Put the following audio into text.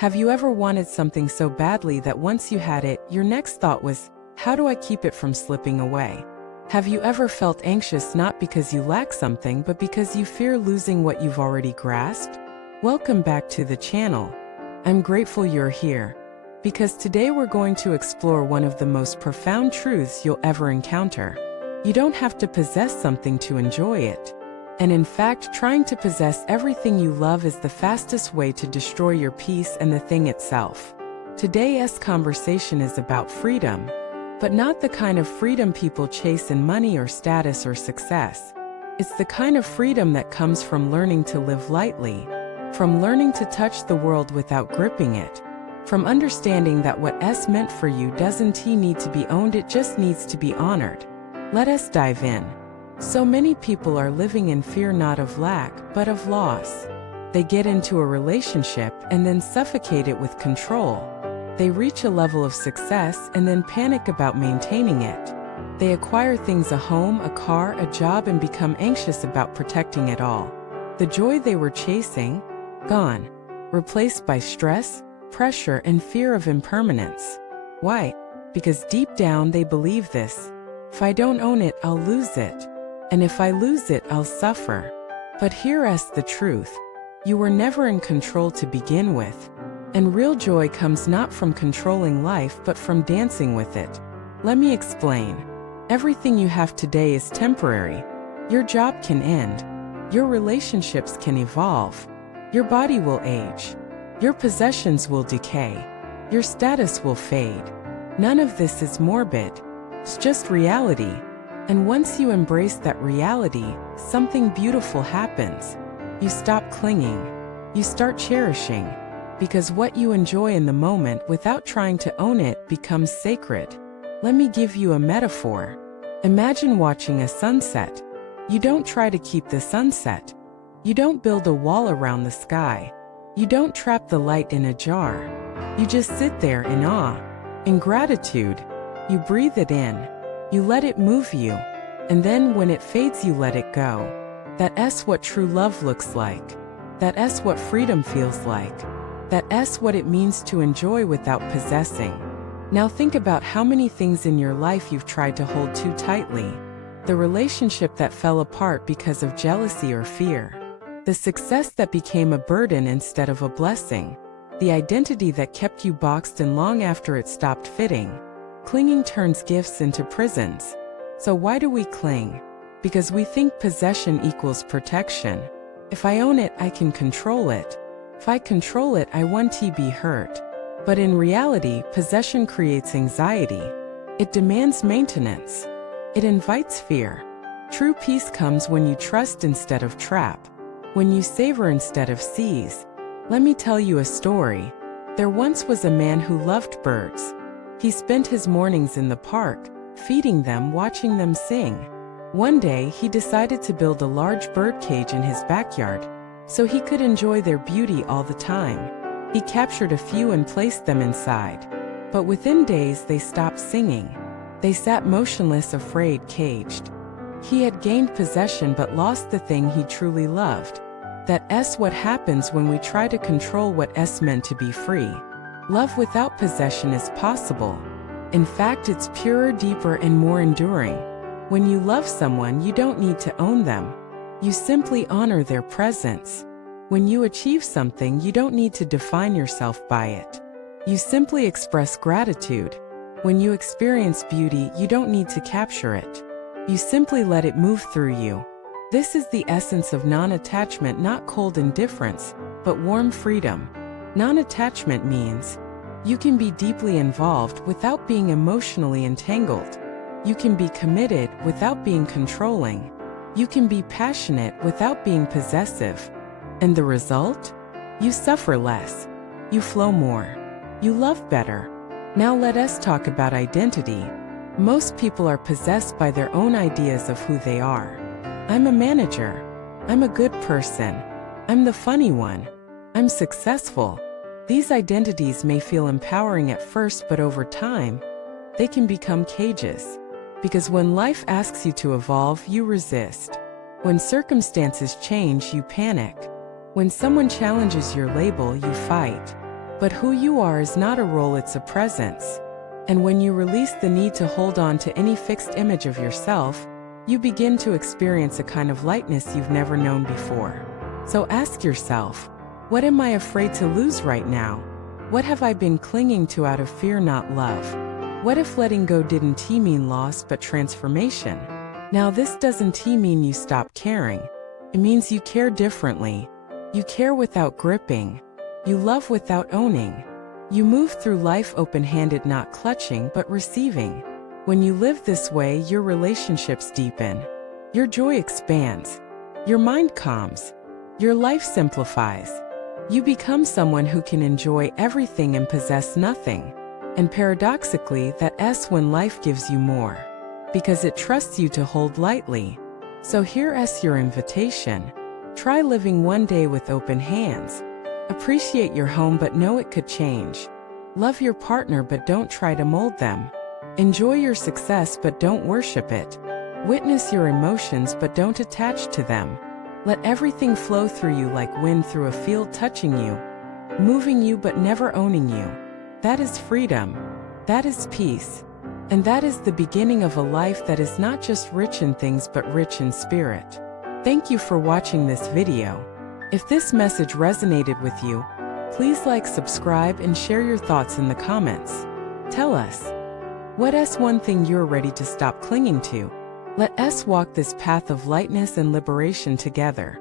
Have you ever wanted something so badly that once you had it, your next thought was, how do I keep it from slipping away? Have you ever felt anxious not because you lack something but because you fear losing what you've already grasped? Welcome back to the channel. I'm grateful you're here, because today we're going to explore one of the most profound truths you'll ever encounter. You don't have to possess something to enjoy it. And in fact, trying to possess everything you love is the fastest way to destroy your peace and the thing itself. Today's conversation is about freedom, but not the kind of freedom people chase in money or status or success. It's the kind of freedom that comes from learning to live lightly, from learning to touch the world without gripping it, from understanding that what's meant for you doesn't need to be owned, it just needs to be honored. Let us dive in. So many people are living in fear not of lack, but of loss. They get into a relationship and then suffocate it with control. They reach a level of success and then panic about maintaining it. They acquire things, a home, a car, a job, and become anxious about protecting it all. The joy they were chasing, gone, replaced by stress, pressure, and fear of impermanence. Why? Because deep down they believe this: if I don't own it, I'll lose it. And if I lose it, I'll suffer. But here's the truth. You were never in control to begin with. And real joy comes not from controlling life but from dancing with it. Let me explain. Everything you have today is temporary. Your job can end. Your relationships can evolve. Your body will age. Your possessions will decay. Your status will fade. None of this is morbid. It's just reality. And once you embrace that reality, something beautiful happens. You stop clinging. You start cherishing. Because what you enjoy in the moment without trying to own it becomes sacred. Let me give you a metaphor. Imagine watching a sunset. You don't try to keep the sunset. You don't build a wall around the sky. You don't trap the light in a jar. You just sit there in awe, in gratitude. You breathe it in. You let it move you, and then when it fades you let it go. That's what true love looks like. That's what freedom feels like. That's what it means to enjoy without possessing. Now think about how many things in your life you've tried to hold too tightly. The relationship that fell apart because of jealousy or fear. The success that became a burden instead of a blessing. The identity that kept you boxed in long after it stopped fitting. Clinging turns gifts into prisons. So why do we cling? Because we think possession equals protection. If I own it, I can control it. If I control it, I won't be hurt. But in reality, possession creates anxiety. It demands maintenance. It invites fear. True peace comes when you trust instead of trap. When you savor instead of seize. Let me tell you a story. There once was a man who loved birds. He spent his mornings in the park, feeding them, watching them sing. One day, he decided to build a large bird cage in his backyard, so he could enjoy their beauty all the time. He captured a few and placed them inside. But within days, they stopped singing. They sat motionless, afraid, caged. He had gained possession but lost the thing he truly loved. That's what happens when we try to control what's meant to be free. Love without possession is possible. In fact, it's purer, deeper, and more enduring. When you love someone, you don't need to own them. You simply honor their presence. When you achieve something, you don't need to define yourself by it. You simply express gratitude. When you experience beauty, you don't need to capture it. You simply let it move through you. This is the essence of non-attachment, not cold indifference, but warm freedom. Non-attachment means you can be deeply involved without being emotionally entangled. You can be committed without being controlling. You can be passionate without being possessive. And the result? You suffer less. You flow more. You love better. Now let us talk about identity. Most people are possessed by their own ideas of who they are. I'm a manager. I'm a good person. I'm the funny one. I'm successful. These identities may feel empowering at first, but over time, they can become cages. Because when life asks you to evolve, you resist. When circumstances change, you panic. When someone challenges your label, you fight. But who you are is not a role, it's a presence. And when you release the need to hold on to any fixed image of yourself, you begin to experience a kind of lightness you've never known before. So ask yourself, what am I afraid to lose right now? What have I been clinging to out of fear, not love? What if letting go didn't mean loss but transformation? Now this doesn't mean you stop caring. It means you care differently. You care without gripping. You love without owning. You move through life open-handed, not clutching but receiving. When you live this way, your relationships deepen. Your joy expands. Your mind calms. Your life simplifies. You become someone who can enjoy everything and possess nothing. And paradoxically, that's when life gives you more. Because it trusts you to hold lightly. So here's your invitation. Try living one day with open hands. Appreciate your home but know it could change. Love your partner but don't try to mold them. Enjoy your success but don't worship it. Witness your emotions but don't attach to them. Let everything flow through you like wind through a field, touching you, moving you but never owning you. That is freedom. That is peace. And that is the beginning of a life that is not just rich in things but rich in spirit. Thank you for watching this video. If this message resonated with you, please like, subscribe, and share your thoughts in the comments. Tell us, what's one thing you're ready to stop clinging to? Let us walk this path of lightness and liberation together.